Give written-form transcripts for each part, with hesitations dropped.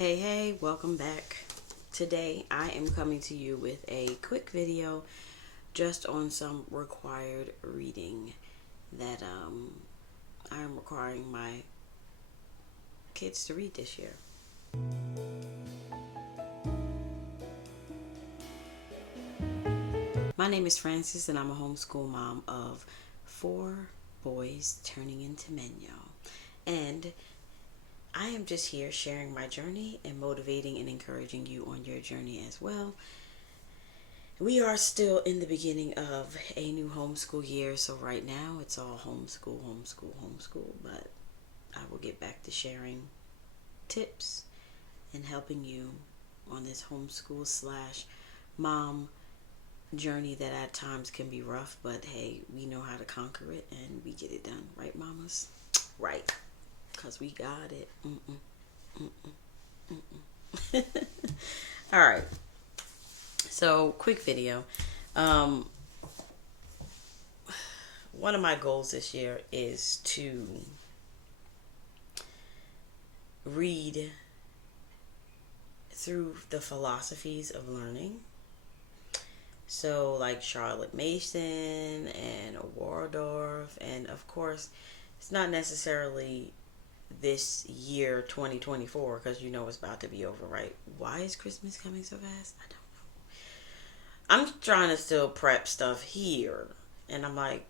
Hey, welcome back. Today I am coming to you with a quick video just on some required reading that I am requiring my kids to read this year. My name is Frances and I'm a homeschool mom of 4 boys turning into men, y'all. And I am just here sharing my journey and motivating and encouraging you on your journey as well. We are still in the beginning of a new homeschool year, so right now it's all homeschool, but I will get back to sharing tips and helping you on this homeschool slash mom journey that at times can be rough, but hey, we know how to conquer it and we get it done, right, mamas? Right. Because we got it. All right. So, quick video. One of my goals this year is to read through the philosophies of learning. So, like Charlotte Mason and Waldorf, and of course, it's not necessarily this year 2024 because you know it's about to be over, right? Why is Christmas coming so fast? I don't know. I'm trying to still prep stuff here, and I'm like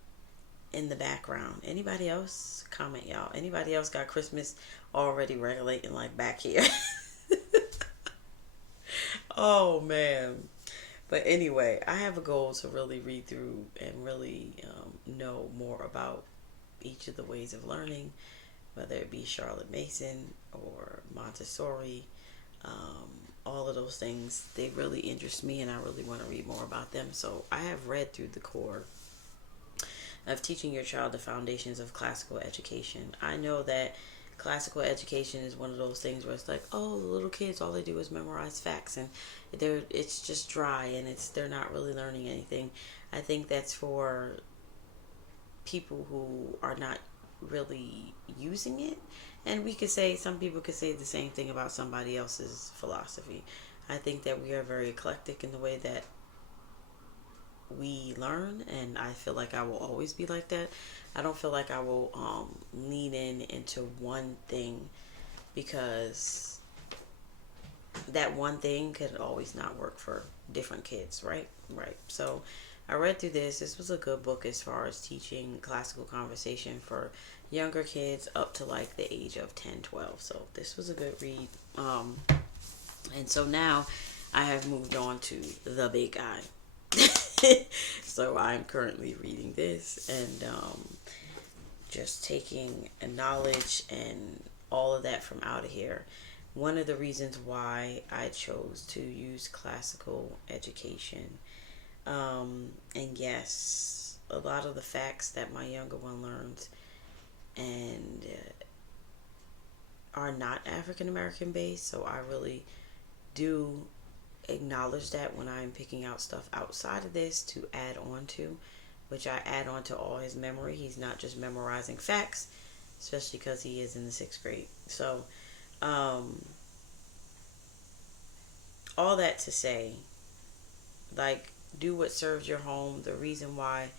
in the background. Anybody else? Comment, y'all. Anybody else got Christmas already regulating like back here? Oh man. But anyway, I have a goal to really read through and really know more about each of the ways of learning, whether it be Charlotte Mason or Montessori. All of those things, they really interest me and I really want to read more about them. So I have read through the core of teaching your child the foundations of classical education. I know that classical education is one of those things where it's like, oh, the little kids, all they do is memorize facts and it's just dry and they're not really learning anything. I think that's for people who are not really using it, and some people could say the same thing about somebody else's philosophy. I think that we are very eclectic in the way that we learn, and I feel like I will always be like that. I don't feel like I will lean into one thing, because that one thing could always not work for different kids, right? So I read through this. This was a good book as far as teaching classical conversation for younger kids up to like the age of 10, 12. So this was a good read. And so now I have moved on to the big guy. So I'm currently reading this and just taking a knowledge and all of that from out of here. One of the reasons why I chose to use classical education, and yes, a lot of the facts that my younger one learns and are not African American based, so I really do acknowledge that when I'm picking out stuff outside of this to add on to, which I add on to all his memory. He's not just memorizing facts, especially because he is in the 6th grade. So all that to say, like, do what serves your home. The reason why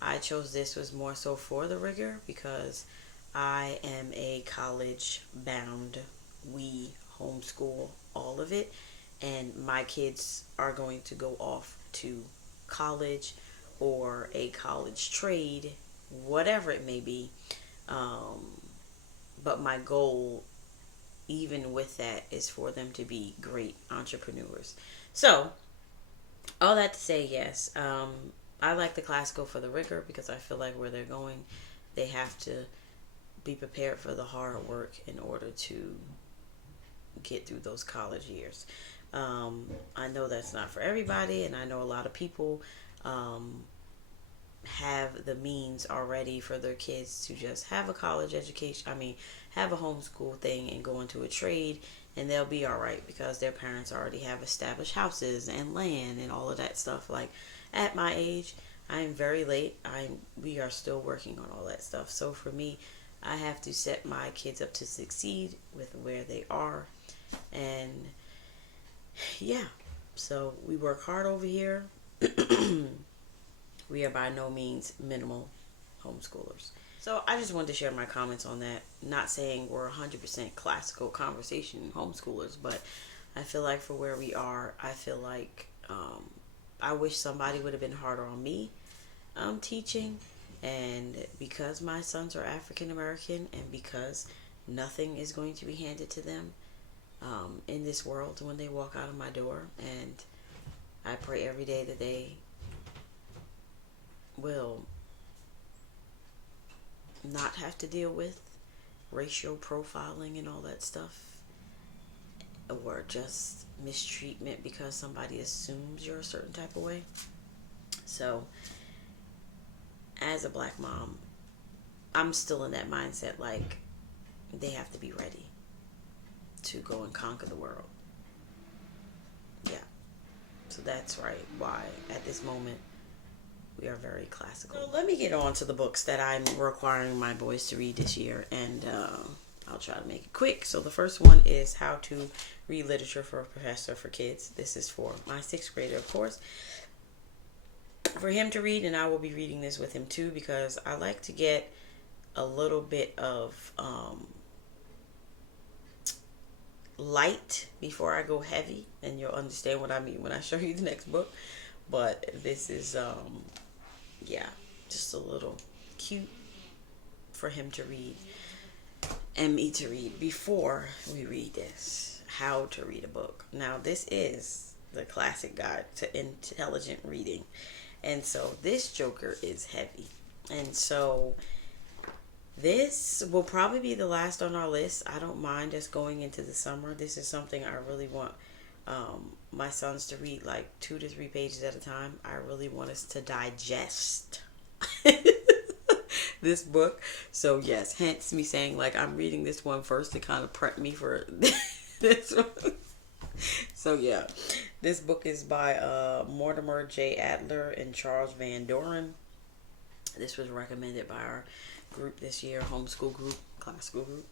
I chose this was more so for the rigor, because I am a college bound. We homeschool all of it, and my kids are going to go off to college or a college trade, whatever it may be. But my goal, even with that, is for them to be great entrepreneurs. So, all that to say, yes, I like the classical for the rigor, because I feel like where they're going, they have to be prepared for the hard work in order to get through those college years. I know that's not for everybody, and I know a lot of people have the means already for their kids to just have a college education, have a homeschool thing and go into a trade, and they'll be all right because their parents already have established houses and land and all of that stuff. Like, at my age, I am very late. We are still working on all that stuff. So for me, I have to set my kids up to succeed with where they are And yeah, so we work hard over here. We are by no means minimal homeschoolers. So I just wanted to share my comments on that. Not saying we're 100% classical conversation homeschoolers, but I feel like for where we are, I feel like I wish somebody would have been harder on me teaching. And because my sons are African American, and because nothing is going to be handed to them in this world when they walk out of my door, and I pray every day that they will not have to deal with racial profiling and all that stuff, or just mistreatment because somebody assumes you're a certain type of way. So as a black mom, I'm still in that mindset, like they have to be ready to go and conquer the world. Yeah. So that's right why at this moment we are very classical. So let me get on to the books that I'm requiring my boys to read this year, and I'll try to make it quick. So the first one is How to Read Literature for a Professor for Kids. This is for my 6th grader, of course, for him to read, and I will be reading this with him too, because I like to get a little bit of light before I go heavy, and you'll understand what I mean when I show you the next book. But this is yeah, just a little cute for him to read and me to read before we read this. How to read a book. Now, this is the classic guide to intelligent reading, and so this joker is heavy, and so this will probably be the last on our list. I don't mind us going into the summer. This is something I really want my sons to read, like 2 to 3 pages at a time. I really want us to digest this book. So yes, hence me saying like I'm reading this one first to kind of prep me for this one. So yeah, this book is by Mortimer J. Adler and Charles Van Doren. This was recommended by our group this year, Homeschool group, classical group.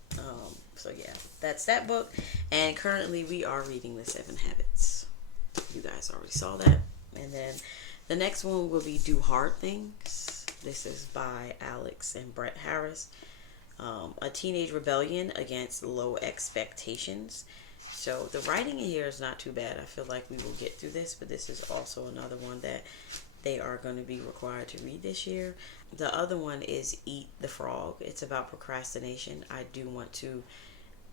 So yeah, that's that book. And currently we are reading The 7 Habits. You guys already saw that. And then the next one will be Do Hard Things. This is by Alex and Brett Harris. A teenage rebellion against low expectations. So the writing in here is not too bad. I feel like we will get through this, but this is also another one that they are going to be required to read this year. The other one is Eat the Frog. It's about procrastination. I do want to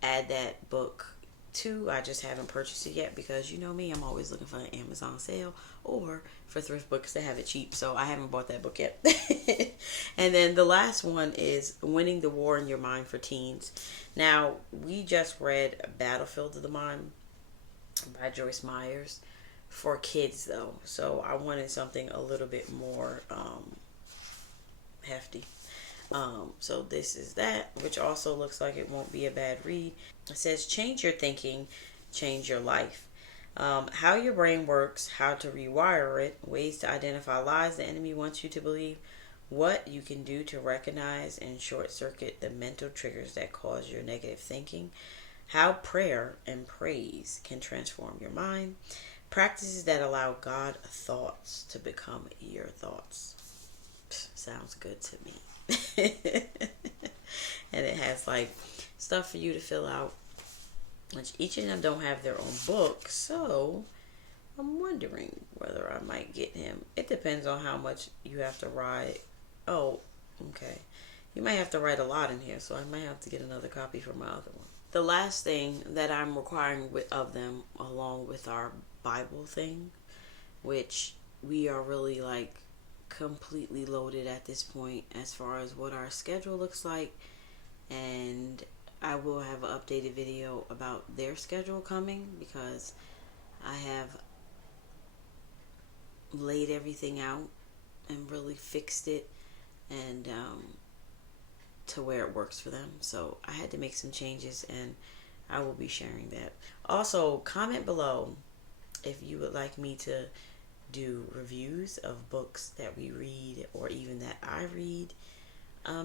add that book too. I just haven't purchased it yet because you know me, I'm always looking for an Amazon sale or for thrift books to have it cheap. So I haven't bought that book yet. And then the last one is Winning the War in Your Mind for Teens. Now, we just read Battlefield of the Mind by Joyce Myers for kids though. So I wanted something a little bit more hefty. So this is that, which also looks like it won't be a bad read. It says, change your thinking, change your life. How your brain works, how to rewire it, ways to identify lies the enemy wants you to believe, what you can do to recognize and short circuit the mental triggers that cause your negative thinking, how prayer and praise can transform your mind, practices that allow God thoughts to become your thoughts. Sounds good to me. And it has like stuff for you to fill out, which each of them don't have their own book, so I'm wondering whether I might get him. It depends on how much you have to write. Oh, okay. You might have to write a lot in here, so I might have to get another copy for my other one. The last thing that I'm requiring of them, along with our Bible thing, which we are really like completely loaded at this point as far as what our schedule looks like, and I will have an updated video about their schedule coming because I have laid everything out and really fixed it and to where it works for them. So I had to make some changes and I will be sharing that. Also, comment below if you would like me to do reviews of books that we read or even that I read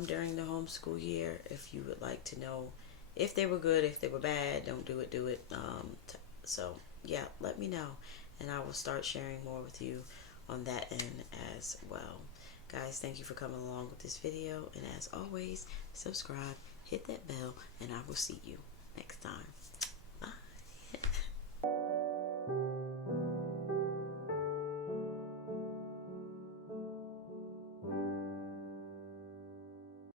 during the homeschool year. If you would like to know if they were good, if they were bad, don't do it, do it. So yeah, let me know, and I will start sharing more with you on that end as well. Guys, thank you for coming along with this video, and as always, subscribe, hit that bell, and I will see you next time.